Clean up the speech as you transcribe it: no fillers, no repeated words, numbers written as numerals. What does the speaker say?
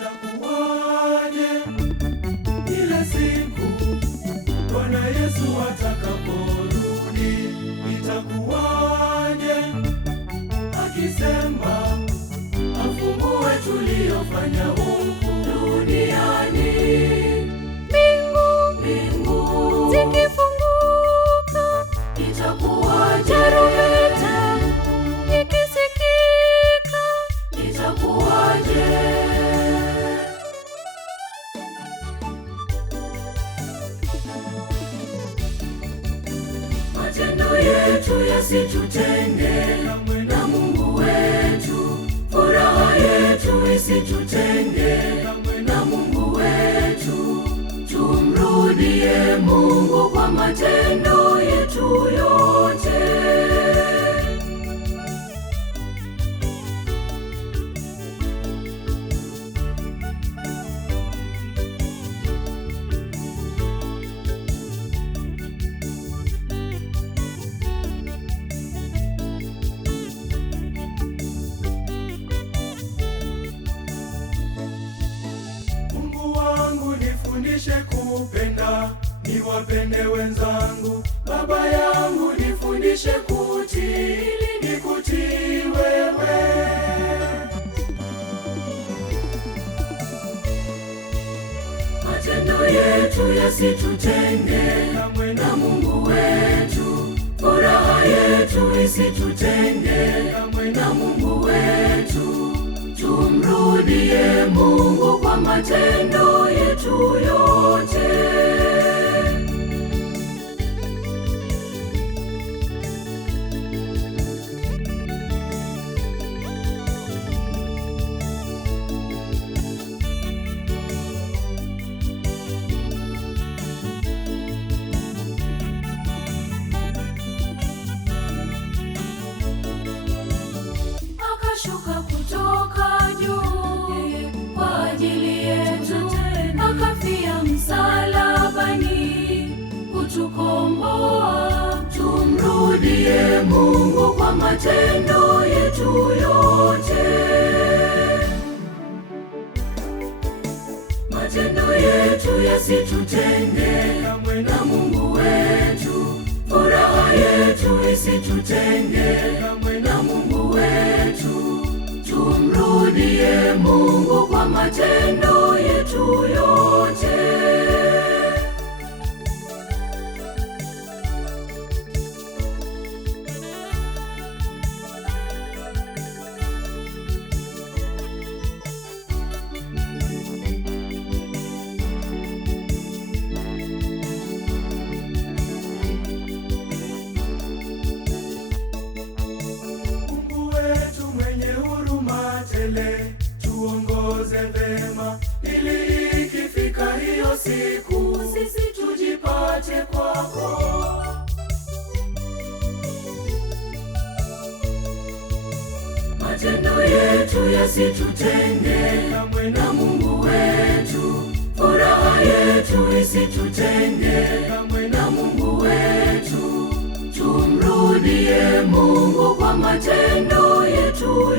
itakuwaje ile siku Bwana Yesu atakaporudi? Itakuwaje akisema afungue tuliyofanya huku duniani? Mbingu zikifunguka, itakuwaje? tarumbeta ikisikika, Itakuwaje? Matendo yetu yasitutenge na Mungu wetu, furaha yetu isitutenge na Mungu wetu. Tumrudie Mungu kwa matendo yetu yote. Mungu wangu nifundishe kupenda, niwapende wenzangu. Baba yangu nifundishe kutii, ili nikutii wewe. Matendo yetu yasitutenge na Mungu wetu, furaha yetu isitutenge na Mungu wetu. Tumrudie Mungu kwa matendo yetu yote. akashuka kutoka juu kwa ajili yetu, akafia msalabani kutukomboa. Tumrudie Mungu kwa matendo yetu yote. Matendo yetu yasitutenge na Mungu wetu, furaha yetu isitutenge na Mungu wetu. Tumrudie Mungu kwa matendo yetu yote. Mungu wetu mwenye huruma tele, tuongoze vema, ili ikifika hiyo siku sisi tujipate kwako. Matendo yetu yasitutenge na Mungu wetu, furaha yetu isitutenge na Mungu wetu. Tumrudie Mungu kwa matendo yetu